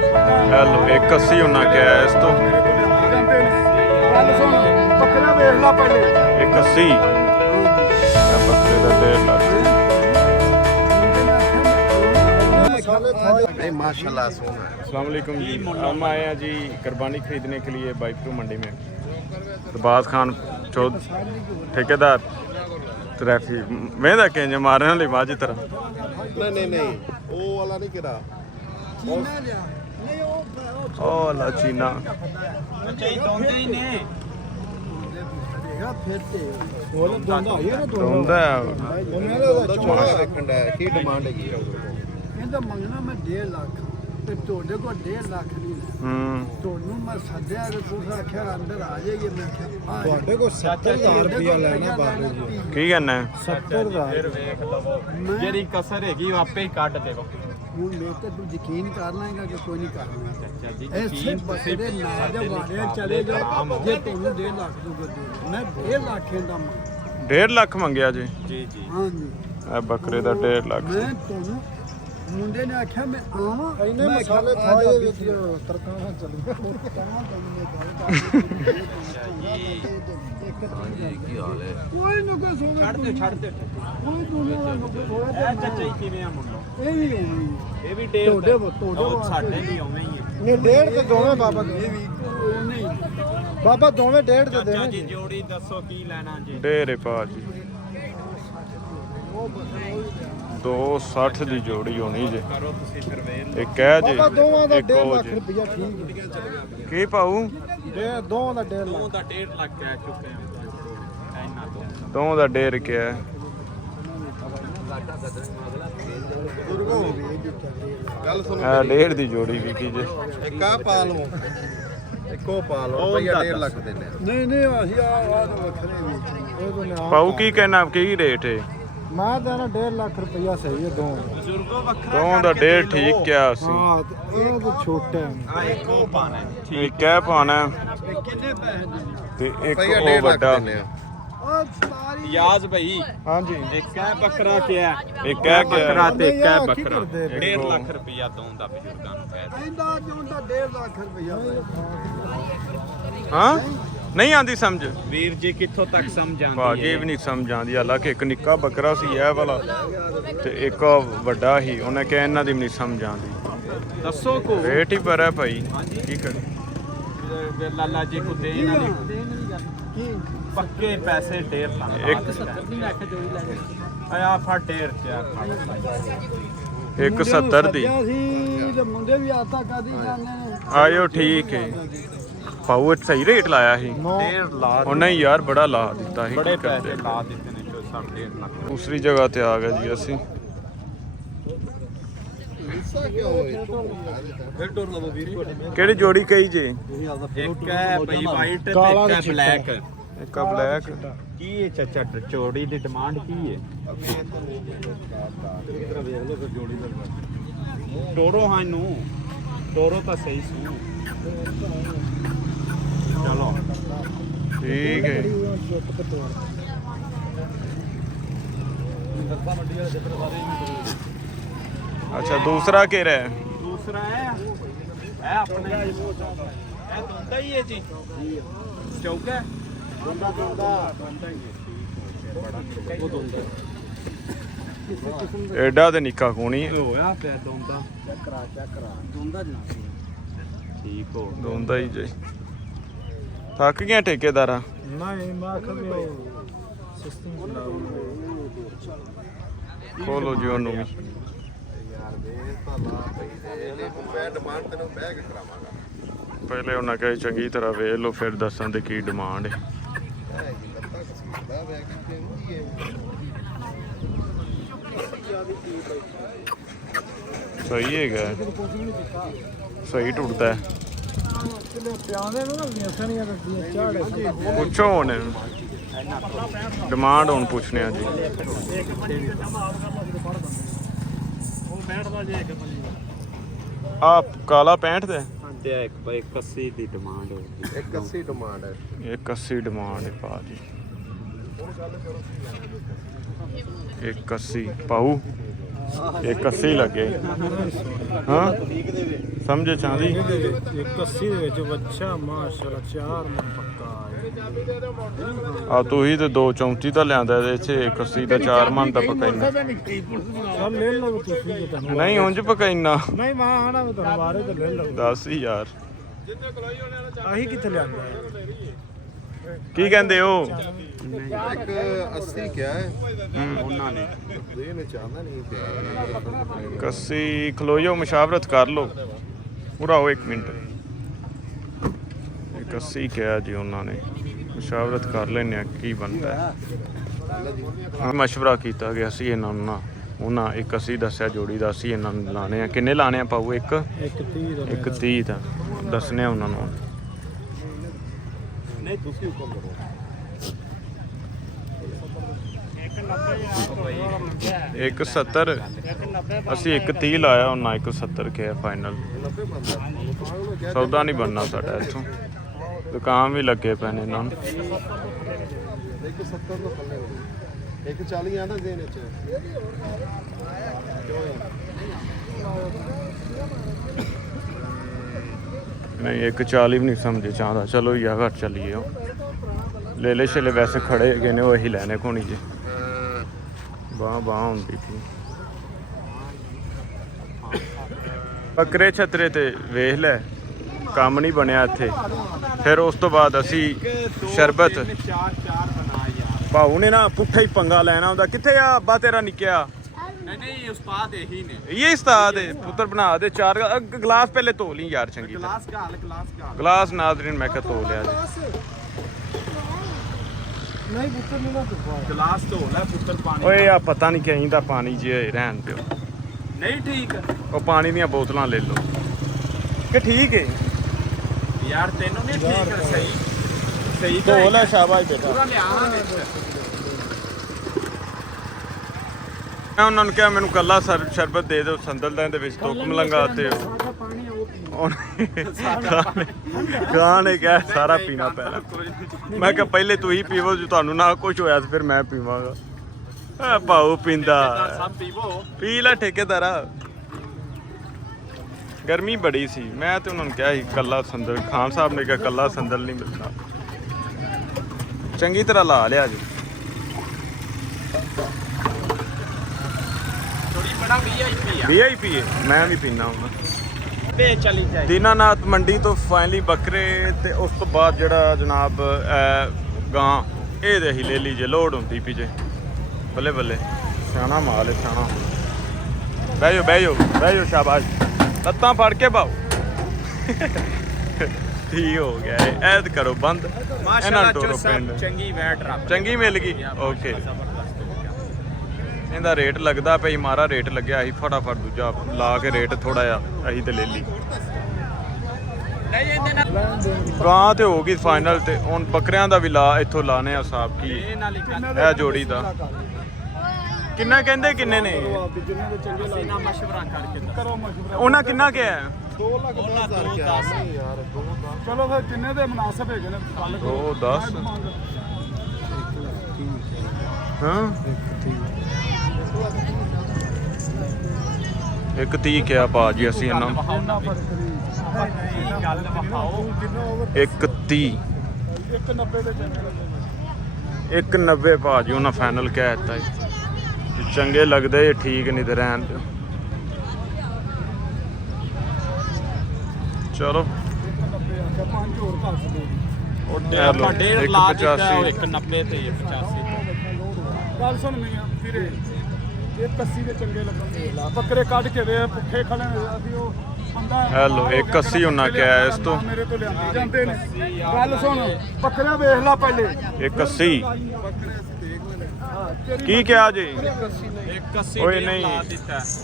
Hello 180 ਉਹਨਾਂ ਕਿਹਾ ਇਸ ਤੋਂ ਗੱਲ ਸੁਣ ਬੱਕਰਾ ਵੇਖ ਲਾ ਪਹਿਲੇ 180 ਇਹ ਬੱਕਰੇ ਦਾ 1.5 ਲੱਖ माशाल्लाह सोना है। अस्सलाम वालेकुम जी, हम आए हैं जी कुर्बानी खरीदने के लिए बाइक टू मंडी में। रबाज खान चौध ठेकेदार ट्रैफिक वेंदा केंज मारने वाली बाजी तरह नहीं वो वाला नहीं गिरा ओ ला चीना धोंदा की डिमांड है ਇਹਦਾ ਮੰਗਣਾ ਮੈਂ 1.5 ਲੱਖ ਤੇ ਤੁਹਾਡੇ ਕੋਲ 1.5 ਲੱਖ ਨਹੀਂ ਤੁਹਾਨੂੰ ਮੈਂ ਸੱਦਿਆ ਤੇ ਤੁਸੀਂ ਆਖਿਆ ਅੰਦਰ ਆ ਜਾਈਏ ਮੈਂ ਕਿਹਾ ਤੁਹਾਡੇ ਕੋਲ 70000 ਰੁਪਇਆ ਲੈਣਾ ਬਾਬੂ ਜੀ की कहना है 70000 ਵੇਖ ਲਵੋ ਜਿਹੜੀ ਕਸਰ ਹੈਗੀ ਉਹ ਆਪੇ ਹੀ ਕੱਢ ਦੇਵੋ ਹੁਣ ਮੇਰੇ ਤੇ ਤੂੰ ਯਕੀਨ ਕਰ ਲਾਂਗਾ ਕਿ ਕੋਈ ਨਹੀਂ ਕਰਨਾ ਚਾਚਾ ਜੀ ਐਸੇ ਬਸਰੇ ਨਾ ਦੇ ਵਾੜੇ ਚਲੇ ਜਾਓ ਜੇ ਤੁਹਾਨੂੰ 1.5 ਲੱਖ ਦੂਗਾ ਦੇ ਮੈਂ 1.5 ਲੱਖ ਦਾ ਮੰਗ 1.5 ਲੱਖ ਮੰਗਿਆ जी ਜੀ ਜੀ ਹਾਂਜੀ ਇਹ ਬੱਕਰੇ ਦਾ 1.5 ਲੱਖ ਮੈਂ ਤੁਹਾਨੂੰ ਮੁੰਡੇ ਨੇ ਆਖਿਆ ਮੈਂ ਆਵਾਂ ਇਹਨੇ ਮਸਾਲੇ ਖਾਏ ਵਿੱਚ ਤਰਕਾਹਾਂ ਚੱਲੀ ਕੋਈ ਨਾ ਕੋਈ ਸੋਵੇ ਛੱਡ ਦਿਓ ਕੋਈ ਦੁਨੀਆ ਦਾ ਨੁਕਸ ਹੋਇਆ ਇਹ ਚਾਚਾ ਜੀ ਕਿਵੇਂ ਆ ਮੁੰਡਾ ਇਹ ਵੀ ਹੋਣੀ ਇਹ ਵੀ ਡੇਢ ਤੁਹਾਡੇ ਸਾਡੇ ਵੀ ਉਵੇਂ ਹੀ ਹੈ ਨੇ ਡੇਢ ਤੇ ਦੋਵੇਂ ਬਾਬਾ ਇਹ ਵੀ ਨਹੀਂ ਬਾਬਾ ਦੋਵੇਂ ਡੇਢ ਤੇ ਚਾਚਾ ਦੇਣੇ ਜੀ ਜੋੜੀ ਦੱਸੋ ਕੀ ਲੈਣਾ ਜੀ ਡੇਰੇ ਪਾ ਜੀ 260 ਦੀ ਜੋੜੀ ਹੋਣੀ ਜੇ ਕਰੋ ਤੁਸੀਂ ਫਿਰ ਵੇਲ ਇੱਕ ਹੈ ਬਾਬਾ ਦੋਵਾਂ ਦਾ ਜੇ ਇੱਕ 1.5 ਉਹ ਲੱਖ ਜੇ ਰੁਪਇਆ ਠੀਕ ਹੈ ਕੀ ਪਾਉ ਦੋਵਾਂ ਦਾ 1.5 ਤੂੰ ਲੱਖ ਤਾਂ 1.5 ਲੱਖ ਕਹਿ ਚੁੱਕੇ ਹਾਂ ਇੰਨਾ ਤੋਂ ਦੋ ਦਾ ਡੇਰ ਕਿਆ ਹੈ ਗੱਲ ਸੁਣੋ ਇਹ ਡੇਢ ਦੀ ਜੋੜੀ ਵੀ ਕੀ ਜੇ ਇੱਕ ਆ ਪਾ ਲਓ ਇੱਕੋ ਪਾ ਲਓ ਰੁਪਇਆ 1.5 ਲੱਖ ਦੇਣੇ ਨਹੀਂ ਅਸੀਂ ਆ ਵੱਖਰੇ ਵੇਚਣੇ ਪਾਉ ਕੀ ਕਹਿਣਾ ਕੀ ਰੇਟ ਹੈ ਮੈਂ ਤਾਂ 1.5 ਲੱਖ ਰੁਪਇਆ ਸਹੀ ਹੈ ਦੋ ਬਜ਼ੁਰਗੋ ਵੱਖਰਾ ਦੋ ਦਾ ਡੇਢ ਠੀਕ ਕਿਹਾ ਸੀ ਹਾਂ ਇਹ ਤਾਂ ਛੋਟਾ ਹੈ ਆ ਇੱਕ ਉਹ ਪਾਣਾ ਹੈ। ਇੱਕ ਕਹਿ ਪਾਣਾ ਕਿੰਨੇ ਪੈਸੇ ਤੇ ਇੱਕ ਉਹ ਵੱਡਾ ਉਹ ਸਾਰੀ ਯਾਜ਼ ਭਾਈ ਹਾਂਜੀ ਇੱਕ ਹੈ ਬੱਕਰਾ ਕਿਆ ਇੱਕ ਕਹਿ ਬੱਕਰਾ ਕੇ ਤੇ ਇੱਕ ਹੈ ਕੀ ਬੱਕਰਾ ਕਰਦੇ ਪਏ? 1.5 ਲੱਖ ਰੁਪਇਆ ਦਊਂਦਾ ਬਜ਼ੁਰਗਾਂ ਨੂੰ ਕਹਿ ਦੇ ਕਹਿੰਦਾ ਕਿਉਂ ਤਾਂ 1.5 ਲੱਖ ਰੁਪਇਆ ਹਾਂ ਨਹੀਂ ਆਂਦੀ ਸਮਝ ਵੀਰ ਜੀ ਕਿੱਥੋਂ ਤੱਕ ਸਮਝ ਆਉਂਦੀ ਬਾਜੀ ਵੀ ਨਹੀਂ ਸਮਝ ਆਂਦੀ ਹਾਲਾਂਕਿ ਇੱਕ ਨਿੱਕਾ ਬੱਕਰਾ ਸੀ ਇਹ ਵਾਲਾ ਤੇ ਇੱਕ ਵੱਡਾ ਸੀ ਉਹਨੇ ਕਿਹਾ ਇਹਨਾਂ ਦੀ ਵੀ ਨਹੀਂ ਸਮਝ ਆਂਦੀ ਦੱਸੋ ਕੋ ਰੇਟ ਹੀ ਪਰ ਹੈ ਭਾਈ ਕੀ ਕਰੇ ਲਾਲਾ ਜੀ ਕੋ ਦੇ ਇਹਨਾਂ ਦੀ ਪੱਕੇ ਪੈਸੇ 1.5 ਲੱਖ ਇੱਕ ਆਇਆ ਫਾ 1.5 ਇੱਕ 70 ਦੀ ਸੀ ਤੇ ਮੁੰਡੇ ਵੀ ਆਤਾ ਕਾਦੀ ਜਾਂਦੇ ਨੇ ਆਇਓ ਠੀਕ ਹੈ ਪਾਉ ਸਹੀ ਰੇਟ ਲਾਇਆ ਸੀ 1.5 ਲਾ ਉਹਨੇ ਯਾਰ ਬੜਾ ਲਾ ਦਿੱਤਾ ਸੀ ਬੜੇ ਕੀ ਕਰਦੇ? ਪੈਸੇ ਲਾ ਦਿੱਤੇ ਨੇ 1.5 ਲੱਖ ਦੂਸਰੀ ਜਗ੍ਹਾ ਤੇ ਆ ਗਏ ਜੀ ਅਸੀਂ ਕਿਹੜੀ ਜੋੜੀ ਕਹੀ ਜੀ ਇੱਕ ਹੈ ਬਈ ਵਾਈਟ ਤੇ ਕਾਲਾ ਇੱਕ ਹੈ ਤੇ ਬਲੈਕ ਇੱਕ ਬਲੈਕ ਕੀ ਹੈ ਚਾਚਾ ਚੋੜੀ ਦੀ ਡਿਮਾਂਡ ਕੀ ਹੈ ਟੋਰੋ ਹਾਂ ਨੂੰ ਟੋਰੋ ਤਾਂ ਸਹੀ ਸੀ ਚਲੋ ਠੀਕ ਹੈ ਅੱਛਾ ਦੂਸਰਾ ਕਿਹੜਾ ਹੈ ਦੂਸਰਾ ਹੈ ਇਹ ਆਪਣੇ ਇਹ ਦੋਂਦਾ ਹੀ ਹੈ ਜੀ ਚੌਕਾ ਦੋਂਦਾ ਉਹ ਦੋਂਦਾ ਐਡਾ ਤੇ ਨਿੱਕਾ ਕੋਣੀ ਹੈ ਹੋਇਆ ਪਿਆ ਦੋਂਦਾ ਚੱਕਰਾ ਦੋਂਦਾ ਜਨਾਬ ਠੀਕ ਹੋ ਦੋਂਦਾ ਹੀ ਜੀ ਥੱਕ ਗਿਆ ਠੇਕੇਦਾਰਾ ਨਹੀਂ ਮੈਂ ਖਬਰ ਸਿਸਟਮ ਖੋਲੋ ਜੀ ਉਹਨੂੰ ਵੀ ਪਹਿਲੇ ਉਹਨਾਂ ਕਹੇ ਚੰਗੀ ਤਰ੍ਹਾਂ ਵੇਖ ਲਓ ਫਿਰ ਦੱਸਾਂ ਤੇ ਕੀ ਡਿਮਾਂਡ ਹੈ ਸਹੀ ਹੈਗਾ ਸਹੀ ਟੁੱਟਦਾ ਹੈ ਪਿਆਉਂਦੇ ਨੂੰ ਨਾ ਸਣੀਆਂ ਰੱਖੀਆਂ ਝਾੜੇ ਪੁੱਛੋ ਹੁਣ ਡਿਮਾਂਡ ਹੁਣ ਪੁੱਛਣੇ ਆ ਜੀ ਆ ਕਾਲਾ 65 ਦਾ ਤੇ ਇੱਕ 81 ਦੀ ਡਿਮਾਂਡ ਹੋਊਗੀ 81 ਡਿਮਾਂਡ ਹੈ 81 ਡਿਮਾਂਡ ਹੈ ਪਾ ਜੀ 81 ਪਾਉ ਇੱਕ 80 ਲੱਗੇ ਹਾਂ ਸਮਝੇ ਚਾਂਦੀ 81 ਦੇ ਵਿੱਚ ਬੱਚਾ ਮਾਸ਼ਾਅੱਲਾ 4 ਮਨ ਪੱਕਾ ਆ ਤੂੰ ਹੀ ਤੇ 234 ਤਾਂ ਲਿਆਂਦਾ ਇਹਦੇ ਚ 81 ਦਾ 4 ਮਨ ਤਾਂ ਪਕਾਈਨਾ ਸਭ ਲੈ ਲਓ ਤੁਸੀਂ ਤੁਹਾਨੂੰ ਨਹੀਂ ਉਂਝ ਪਕਾਈਨਾ ਨਹੀਂ ਮਾਂ ਆਣਾ ਤੁਹਾਨੂੰ ਬਾਰੇ ਤਾਂ ਲੈ ਲਓ 10 ਯਾਰ ਆਹੀ ਕਿੱਥੇ ਲਿਆਂਦਾ ਕੀ ਕਹਿੰਦੇ ਉਹ ਇੱਕ 80 ਕਿਹਾ ਹੈ ਉਹਨਾਂ ਨੇ ਇਹਨੇ ਚਾਹਦਾ ਨਹੀਂ ਪਿਆ ਕੱਸੀ ਖਲੋਇਓ ਮੁਸ਼ਾਵਰਤ ਕਰ ਲੋ ਪੂਰਾ ਹੋ 1 ਮਿੰਟ ਇੱਕ 80 ਕਿਹਾ ਜੀ ਉਹਨਾਂ ਨੇ ਮੁਸ਼ਾਵਰਤ ਕਰ ਲੈਣੇ ਆ ਕੀ ਬਣਦਾ ਹੈ ਮਸ਼ਵਰਾ ਕੀਤਾ ਗਿਆ ਸੀ ਇਹਨਾਂ ਨੂੰ ਨਾ ਉਹਨਾਂ ਇੱਕ 80 ਦੱਸਿਆ ਜੋੜੀ ਦਾ ਅਸੀਂ ਇਹਨਾਂ ਨੂੰ ਲਾਣੇ ਆ ਕਿੰਨੇ ਲਾਣੇ ਆ ਪਾਉ ਇੱਕ 30 ਦਾ ਦੱਸਨੇ ਆ ਉਹਨਾਂ ਨੂੰ ਨਹੀਂ ਤੁਸੀਂ ਹੁਕਮ ਕਰੋ ਇੱਕ 70 ਅਸੀਂ ਇੱਕ 30 ਲਾਇਆ ਉਹਨਾਂ ਇੱਕ 70 ਕਿਹਾ ਫਾਈਨਲ ਸੌਦਾ ਨਹੀਂ ਬਣਨਾ ਸਾਡਾ ਇੱਥੋਂ ਦੁਕਾਨ ਵੀ ਲੱਗੇ ਪਏ ਨੇ ਇਹਨਾਂ ਨੂੰ ਇੱਕ 70 ਤੋਂ ਥੱਲੇ ਇੱਕ 40 ਆਂਦਾ ਦੇਣ ਚ ਨਹੀਂ ਇੱਕ 40 ਵੀ ਨਹੀਂ ਸਮਝੇ ਚਾਹੁੰਦਾ ਚਲੋ ਯਾਰ ਘਰ ਚੱਲੀਏ ਉਹ ਲੇਲੇ ਛੇਲੇ ਵੈਸੇ ਖੜੇ ਹੈਗੇ ਨੇ ਉਹ ਇਹੀ ਲੈਣੇ ਕੋਣੀ ਜੀ ਬਾਹ ਹੁੰਦੀ ਸੀ ਬੱਕਰੇ ਛਤਰੇ ਤੇ ਵੇਖ ਲੈ ਕੰਮ ਨਹੀਂ ਬਣਿਆ ਇੱਥੇ ਫਿਰ ਉਸ ਤੋਂ ਬਾਅਦ ਅਸੀਂ ਸ਼ਰਬਤ ਚਾਰ ਬਣਾ ਯਾਰ ਭਾਊ ਨੇ ਨਾ ਪੁੱਠਾ ਹੀ ਪੰਗਾ ਲੈਣਾ ਹੁੰਦਾ ਕਿੱਥੇ ਆ ਅੱਬਾ ਤੇਰਾ ਨਿੱਕਿਆ नहीं उस्ताद यही ने ये उस्ताद है पुत्र बना दे 4 गिलास पहले धो ली यार चंगी गिलास का गिलास नाजरीन मैं धो लिया ਨਹੀਂ ਪੁੱਤਰ ਨਹੀਂ ਨਾ ਦੁਪਾ गिलास तो होला पुत्र पानी ओए आ पता नहीं कहीं दा पानी जे रहन दियो नहीं ठीक ਉਹ ਪਾਣੀ ਦੀਆਂ ਬੋਤਲਾਂ ਲੈ ਲਓ ਕਿ ਠੀਕ ਹੈ यार तेनों नहीं ठीक है सही ਧੋ ਲੈ ਸ਼ਾਬਾਸ਼ ਬੇਟਾ पूरा ले आना विच ਮੈਂ ਉਹਨਾਂ ਨੂੰ ਕਿਹਾ ਮੈਨੂੰ ਕੱਲਾ ਸ਼ਰਬਤ ਦੇ ਦਿਓ ਸੰਦਲ ਦਾ ਇਹਦੇ ਵਿੱਚ ਤੁੱਕ ਮਲੰਗਾ ਤੇ ਗਾਂ ਨੇ ਕਿਹਾ ਸਾਰਾ ਪੀਣਾ ਪੈਣਾ ਮੈਂ ਕਿਹਾ ਪਹਿਲੇ ਤੂੰ ਹੀ ਪੀਵੋ ਜੇ ਤੁਹਾਨੂੰ ਨਾ ਕੁਝ ਹੋਇਆ ਤੇ ਫਿਰ ਮੈਂ ਪੀਵਾਂਗਾ ਆ ਭਾਊ ਪੀਂਦਾ सब पीवो ਪੀ ਲੈ ਠੇਕੇਦਾਰਾ ਗਰਮੀ ਬੜੀ ਸੀ ਮੈਂ ਤੇ ਉਹਨਾਂ ਨੂੰ ਕਿਹਾ ਸੀ ਕੱਲਾ ਸੰਦਲ ਖਾਨ ਸਾਹਿਬ ਨੇ ਕਿਹਾ ਕੱਲਾ ਸੰਦਲ ਨਹੀਂ ਮਿਲਦਾ ਚੰਗੀ ਤਰ੍ਹਾਂ ਲਾ ਲਿਆ ਜੀ थोड़ी बड़ा VIP है VIP ਹੈ ਮੈਂ ਵੀ ਪੀਣਾ ਹੁੰਦਾ पे चली जाए ਦੀਨਾਨਾਥ ਮੰਡੀ ਤੋਂ ਫਾਈਨਲੀ ਬੱਕਰੇ ਤੇ ਉਸ ਤੋਂ ਬਾਅਦ ਜਿਹੜਾ ਜਨਾਬ ਗਾਂ ਇਹ ਦੇ ਹੀ ਲੈ ਲਈ ਜੇ ਲੋਡ ਹੁੰਦੀ ਪੀ ਜੇ ਬੱਲੇ ਬੱਲੇ ਸਿਆਣਾ ਮਾਲ ਹੈ ਸਿਆਣਾ ਬਹਿ ਜਾਓ ਸ਼ਾਬਾਸ਼ ਲੱਤਾਂ ਫੜ ਕੇ ਪਾਓ ਠੀਕ ਹੋ ਗਿਆ ਐਦ ਕਰੋ ਬੰਦ माशाल्लाह ਟੋਰੋ जो ਪਿੰਡ सब चंगी वैट रब ਚੰਗੀ ਮਿਲ ਗਈ ਓਕੇ जबरदस्त हो गया ਇਹਦਾ ਰੇਟ ਲੱਗਦਾ ਪਈ ਮਾਰਾ ਰੇਟ ਲੱਗਿਆ ਸੀ ਫਟਾਫਟ ਦੂਜਾ ਲਾ ਕੇ ਰੇਟ ਥੋੜਾ ਜਿਹਾ ਅਸੀਂ ਤੇ ਲੈ ਲਈ नहीं इहदे नाल ਗਾਂ ਤੇ ਹੋ ਗਈ ਫਾਈਨਲ ਤੇ ਹੁਣ ਬੱਕਰਿਆਂ ਦਾ ਵੀ ਲਾ ਇੱਥੋਂ ਲਾਣੇ ਆ ਸਾਬ ਕੀ ये नाल ही ਇਹ ਜੋੜੀ ਦਾ ਕਿੰਨਾ ਕਹਿੰਦੇ ਕਿੰਨੇ ਨੇ ਅਸੀਂ ਨਾ ਮਸ਼ਵਰਾ ਕਰਕੇ ਕਰੋ ਮਸ਼ਵਰਾ ਉਹਨਾਂ ਕਿੰਨਾ ਕਿਹਾ ਹੈ 2,10,000 ਕਿਹਾ ਨਹੀਂ ਯਾਰ 2,10,000 ਚਲੋ ਫਿਰ ਕਿੰਨੇ ਦੇ ਮੁਨਾਸਬ ਹੈਗੇ ਨੇ ਗੱਲ ਉਹ 10 ਹਾਂ ਇੱਕ 30 ਕਿਹਾ ਭਾਜੀ ਅਸੀਂ ਇਹਨਾਂ ਨੂੰ ਗੱਲ ਵਿਖਾਓ ਇੱਕ 30 190 ਦੇ ਚੰਗੇ 190 ਭਾਜੀ ਉਹਨਾਂ ਫਾਈਨਲ ਕਹਿ ਦਿੱਤਾ ਜੀ ਜੇ ਚੰਗੇ ਲੱਗਦੇ ਇਹ ਠੀਕ ਨਹੀਂ ਤੇ ਰਹਿਣ ਦਿਓ ਚਲੋ 190 ਆਖਿਆ 5 ਹੋਰ ਘੱਟ ਦੇ ਇਹ ਲਓ, ਡੇਢ ਇੱਕ ਲਾ ਦਿੱਤਾ 85 190 ਤੇ 85 ਗੱਲ ਸੁਣ ਮੀਆਂ ਵੀਰੇ ਇਹ 80 ਦੇ ਚੰਗੇ ਲੱਗਣਗੇ ਬੱਕਰੇ ਕੱਢ ਕੇ ਦੇ ਭੁੱਖੇ ਖਲੇ ਨੇ ਅਸੀਂ ਉਹ ਬੰਦਾ ਹੈਲੋ 180 ਉਹਨਾਂ ਕਿਹਾ ਇਸ ਤੋਂ ਮੇਰੇ ਤੋਂ ਲਿਆਂਦੇ ਜਾਂਦੇ ਨੇ ਗੱਲ ਸੁਣ ਬੱਕਰੇ ਵੇਖ ਲੈ ਪਹਿਲੇ 180 ਕੀ ਕਿਹਾ ਜੀ 180 ਓਏ ਨਹੀਂ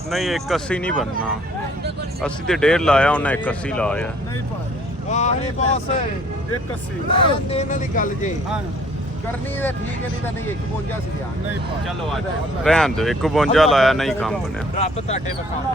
ਨਹੀਂ 180 ਨਹੀਂ ਬਣਨਾ ਅਸੀਂ ਤੇ 1.5 ਲਾਇਆ ਉਹਨੇ 180 ਲਾਇਆ ਨਹੀਂ ਭਾਈ ਵਾਹ ਨਹੀਂ ਬੌਸ 180 ਇਹਨਾਂ ਦੀ ਗੱਲ ਜੇ ਹਾਂ ਕਰਨੀ ਹੈ ਠੀਕ ਹੈ ਨਹੀਂ ਤਾਂ ਨਹੀਂ 51 ਸੀ ਯਾਰ ਨਹੀਂ ਭਾਈ ਚਲੋ ਅੱਜ ਰਹਿਣ ਦਿਓ 152 ਲਾਇਆ ਨਹੀਂ ਕੰਮ ਬਣਿਆ ਰੱਬ ਤੁਹਾਡੇ ਵਿਖਾ